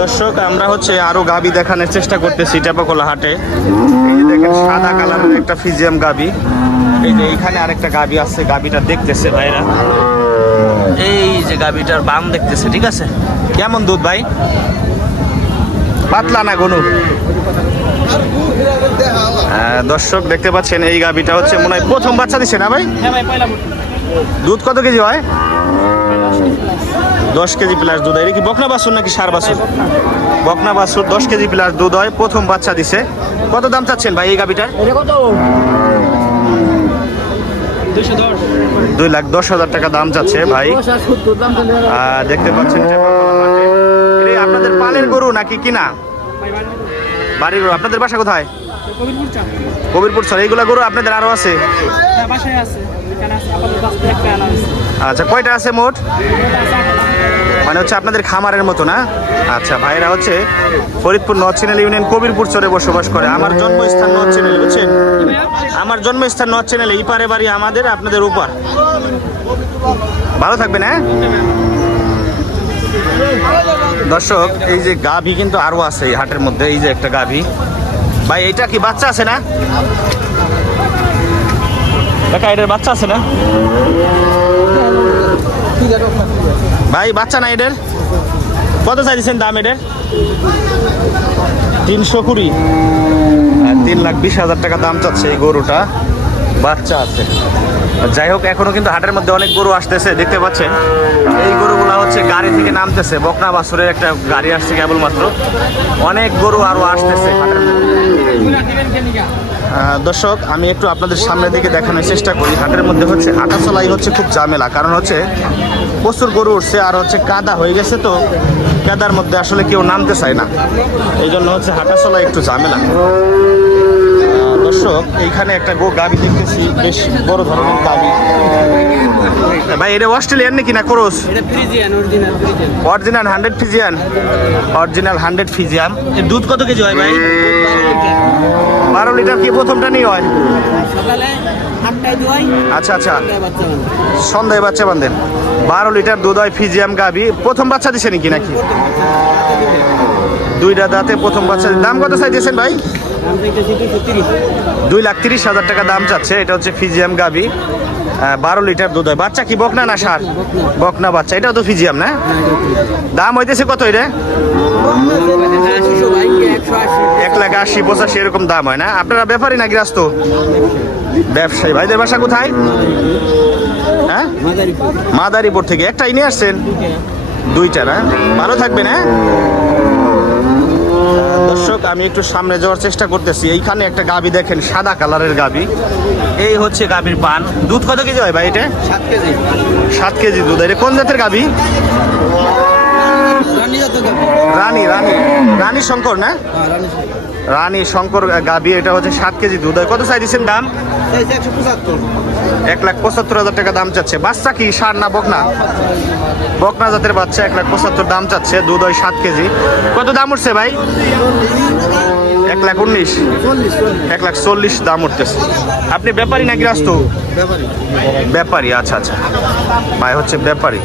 দর্শক আমরা হচ্ছে আরো গাবি দেখানোর চেষ্টা করতেছি টেপাকোলা হাটে। এই যে দেখেন সাদা কালারের একটা ফিজিয়াম গাবি, এই যে এইখানে আরেকটা গাবি আছে, গাবিটা দেখতেছে ভাইরা। এই যে গাবিটার বাম দেখতেছে, ঠিক আছে। কেমন দুধ ভাই? পাতলা না গনু? দর্শক দেখতে পাচ্ছেন এই গাবিটা হচ্ছে মনে হয় প্রথম বাচ্চা দিচ্ছে না ভাই? দুধ কত কেজি হয়? 10 কেজি প্লাস দুধ হয়। এটা কি বকনা বাছুর নাকি ষাঁড় বাছুর? বকনা বাছুর, 10 কেজি প্লাস দুধ হয়, প্রথম বাচ্চা দিছে। কত দাম চাচ্ছেন ভাই এই গাবিটার? 2,10,000 টাকা দাম চাচ্ছে ভাই। দেখতে পাচ্ছেন আপনাদের পালের গরু নাকি কিনা? বাড়ির গরু। আপনাদের বাসা কোথায়? কবিরপুর স্যার। এইগুলা গরু আপনাদের আরো আছে? আচ্ছা, কয়টা আছে মোট? মানে হচ্ছে আপনাদের খামারের মতো না? আচ্ছা, ভাইরা হচ্ছে ফরিদপুর নরচিনাল ইউনিয়ন কবিরপুর চরে বসবাস করে। আমার জন্মস্থান নরচিনাল, বুঝছেন? আমার জন্মস্থান নরচিনাল, ইপারে বাড়ি আমাদের, আপনাদের উপার। ভালো থাকবেন। হ্যাঁ দর্শক, এই যে গাভী কিন্তু আরো আছে এই হাটের মধ্যে। এই যে একটা গাভী ভাই, এইটা কি বাচ্চা আছে না? দেখা এটার বাচ্চা আছে না ভাই? বাচ্চা না এটার? কত চাইছেন দাম এটার? 320, 3,20,000 টাকা দাম চাচ্ছে এই গরুটা। বাচ্চা আছে। যাই হোক, এখনো কিন্তু হাটের মধ্যে অনেক গরু আসতেছে, দেখতে পাচ্ছেন। এই গরুগুলা হচ্ছে গাড়ি থেকে নামতেছে। বকনা বাছুরের একটা গাড়ি আসছে কেবলমাত্র। অনেক গরু আরো আসতেছে হাটের মধ্যে। দর্শক, আমি একটু আপনাদের সামনের দিকে দেখানোর চেষ্টা করি। হাটের মধ্যে হচ্ছে হাঁটা চলাই হচ্ছে খুব ঝামেলা, কারণ হচ্ছে প্রচুর গরু উঠছে আর হচ্ছে কাদা হয়ে গেছে, তো কাদার মধ্যে আসলে কেউ নামতে চায় না, এই জন্য হচ্ছে হাঁটা চলাই একটু ঝামেলা। দর্শক, এইখানে একটা গাভি দেখতেছি, বেশ বড় ধরনের গাভি। ভাই এটা অস্ট্রেলিয়ান নাকি না cross? Original 100 Friesian. Original 100 Friesian. এর দুধ কত কেজি হয় ভাই? 12 লিটার। কি প্রথমটা নিয়ে হয়? আচ্ছা আচ্ছা, সন্ধ্যায় বাচ্চা বাঁধেন। 12 লিটার দুধ হয়, ফিজিয়াম গাভি। প্রথম বাচ্চা দিছে নাকি? নাকি দুইটা দাঁতে প্রথম বাচ্চা। দাম কত চাইতেছেন ভাই? 2,30,000 টাকা দাম চাচ্ছে। এটা হচ্ছে ফিজিয়াম গাভি, 12 লিটার দুধ হয়। বাচ্চা কি বকনা না ষাঁড়? বকনা বাচ্চা। এটাও তো ফিজিয়াম না? দাম হইতেছে কত এটা? 1,80,85 এরকম দাম হয় না? আপনারা ব্যাপারী না গৃহস্থ? ব্যবসায়ী। ভাইদের বাসা কোথায়? হ্যাঁ, মাদারীপুর থেকে। একটাই নিয়ে আসছেন? দুইটা না? ভালো থাকবেন। হ্যাঁ দর্শক, আমি একটু সামনে যাওয়ার চেষ্টা করতেছি। এইখানে একটা গাভী দেখেন, সাদা কালারের গাভী। এই হচ্ছে গাভীর পান। দুধ কত কেজি হয় ভাই এটা? 7 কেজি। 7 কেজি দুধ। এটা কোন জাতের গাভী? রানী। রানী রানী শঙ্কর না? রানী শঙ্কর গাভী। এটা হচ্ছে 7 কেজি দুধ হয়। কত চাই দিচ্ছেন দাম? 1,75,000 টাকা দাম চাচ্ছে। বাচ্চা কি ষাঁড় না বকনা? বকনা জাতের বাচ্চা। 1,75,000 দাম চাচ্ছে। দুধ হয় 7 কেজি। কত দাম উঠছে ভাই? 1,19,000, 1,40,000 দাম উঠতেছে। আপনি ব্যাপারী না গৃহস্থ? ব্যাপারী। আচ্ছা আচ্ছা, ভাই হচ্ছে ব্যাপারী।